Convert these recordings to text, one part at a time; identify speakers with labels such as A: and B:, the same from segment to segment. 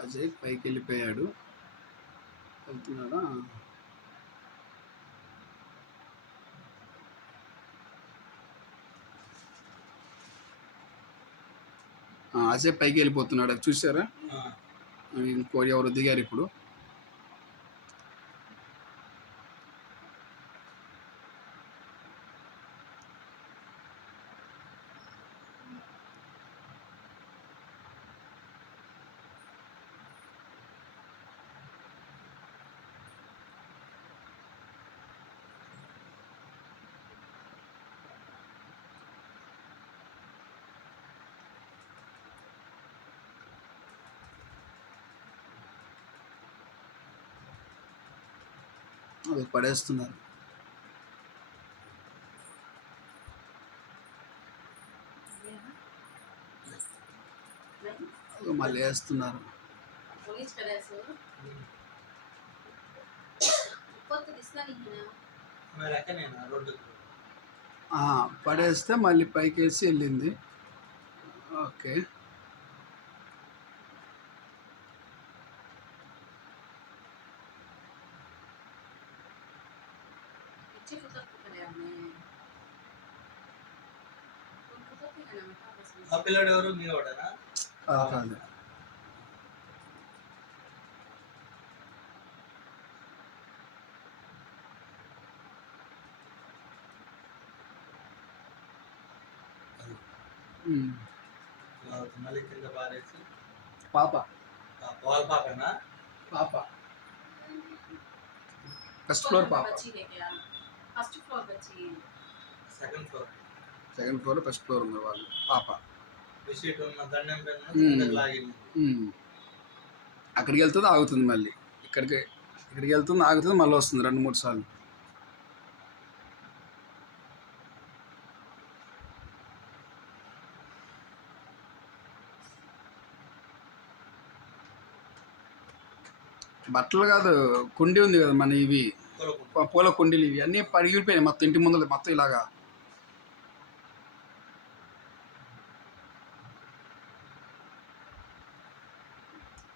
A: అజయ్ పైకి వెళ్ళిపోయాడు వెళ్తున్నాడా అజయ్ పైకి వెళ్ళిపోతున్నాడు చూసారా ఇంకో ఎవరు దిగారు ఇప్పుడు. అది పడేస్తున్నారు. మళ్ళీ వేస్తున్నారు. పడేస్తే మళ్ళీ పైకి వేసి వెళ్ళింది. Okay.
B: Che photography ka na yan? Photography ka naman tapos.
C: ఆ పిల్లడు ఎవరు మీ వాడనా
A: కాదు ఉమ్.
C: ఆ, మళ్ళీ కింద పారేసి
A: పాప
C: ఆ, వాళ్ళ పాపనా
A: పాప ఫస్ట్ ఫ్లోర్ పాప
B: బచ్చి నే kya?
C: Second floor
A: second floor first floor ఉంది వాళ్ళు. పాప. అక్కడికి వెళ్తుంది ఆగుతుంది మళ్ళీ. ఇక్కడికి ఇక్కడికి వెళ్తుంది ఆగుతుంది మళ్ళీ వస్తుంది రెండు మూడు సార్లు. బట్టలు కాదు కుండి ఉంది కదా మన ఇవి. పూల కుండీలు ఇవి అన్నీ పడిగిపోయినాయి మొత్తం ఇంటి ముందు మొత్తం ఇలాగా.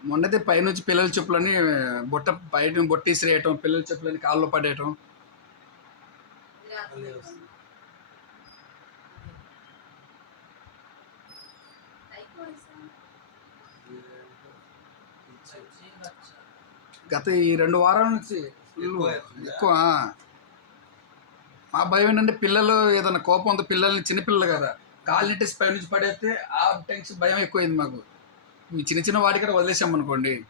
A: మొన్నదే పైనుంచి పిల్లల చెప్పులని బొట్ట బయట బొట్టేసిరేయటం పిల్లల చెప్పులని కాల్లో పడేయటం. గత ఈ రెండు వారాల నుంచి
C: ఎక్కువ.
A: మా భయం ఏంటంటే పిల్లలు ఏదైనా కోపం ఉంది పిల్లల్ని చిన్నపిల్లలు కదా. కాలు నెట్టి పై నుంచి పడేస్తే ఆ టెన్షన్ భయం ఎక్కువైంది మాకు. ఈ చిన్న చిన్న వాడి కూడా వదిలేసాం అనుకోండి.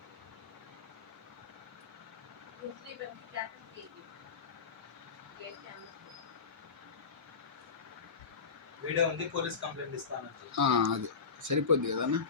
A: అది. సరిపోద్ది కదన్నా